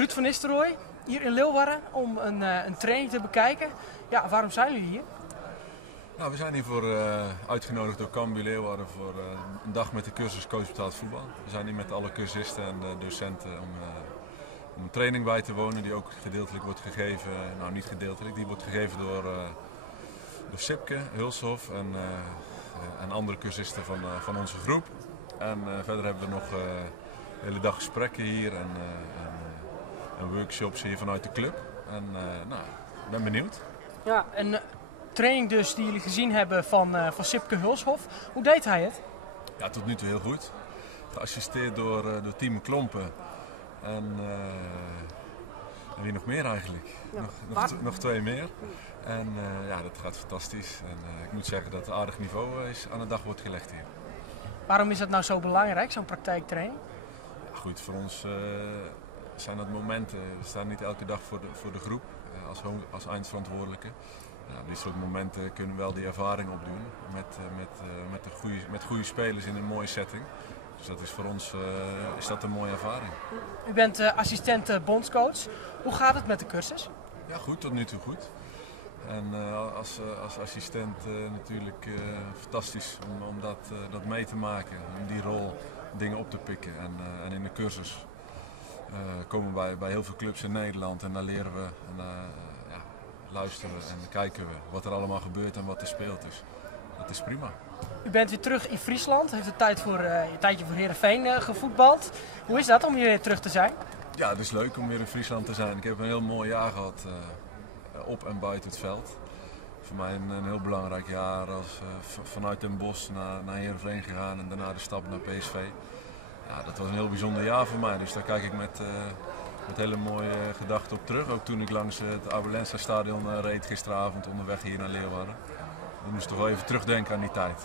Ruud van Nistelrooy, hier in Leeuwarden om een training te bekijken. Ja, waarom zijn jullie hier? Nou, we zijn hier uitgenodigd door Cambuur Leeuwarden voor een dag met de cursus Coach Betaald Voetbal. We zijn hier met alle cursisten en docenten om een training bij te wonen die ook gedeeltelijk wordt gegeven. Nou, niet gedeeltelijk, die wordt gegeven door Sipke Hulshof en andere cursisten van onze groep. En verder hebben we nog de hele dag gesprekken hier en workshops hier vanuit de club. En nou, ik ben benieuwd. Ja, een training dus die jullie gezien hebben van Sipke Hulshof. Hoe deed hij het? Ja, tot nu toe heel goed. Geassisteerd door Timo Klompen en wie nog meer eigenlijk. Ja, nog twee meer. En ja, dat gaat fantastisch. En ik moet zeggen dat het aardig niveau aan de dag wordt gelegd hier. Waarom is dat nou zo belangrijk, zo'n praktijktraining? Ja, goed, voor ons zijn dat momenten. We staan niet elke dag voor de groep als eindverantwoordelijke. Ja, op dit soort momenten kunnen we wel die ervaring opdoen met goede spelers in een mooie setting. Dus dat is voor ons is dat een mooie ervaring. U bent assistent bondscoach. Hoe gaat het met de cursus? Ja, goed, tot nu toe goed. En als assistent natuurlijk fantastisch om dat mee te maken, om die rol dingen op te pikken. En in de cursus komen we bij heel veel clubs in Nederland en daar leren we en luisteren we en kijken we wat er allemaal gebeurt en wat er speelt. Dus dat is prima. U bent weer terug in Friesland, heeft een tijdje voor Heerenveen gevoetbald. Hoe is dat om hier weer terug te zijn? Ja, het is leuk om weer in Friesland te zijn. Ik heb een heel mooi jaar gehad op en buiten het veld. Voor mij een heel belangrijk jaar vanuit Den Bosch naar Heerenveen gegaan en daarna de stap naar PSV. Ja, dat was een heel bijzonder jaar voor mij, dus daar kijk ik met hele mooie gedachten op terug. Ook toen ik langs het Abelensa stadion reed gisteravond onderweg hier naar Leeuwarden. Ik moest toch wel even terugdenken aan die tijd.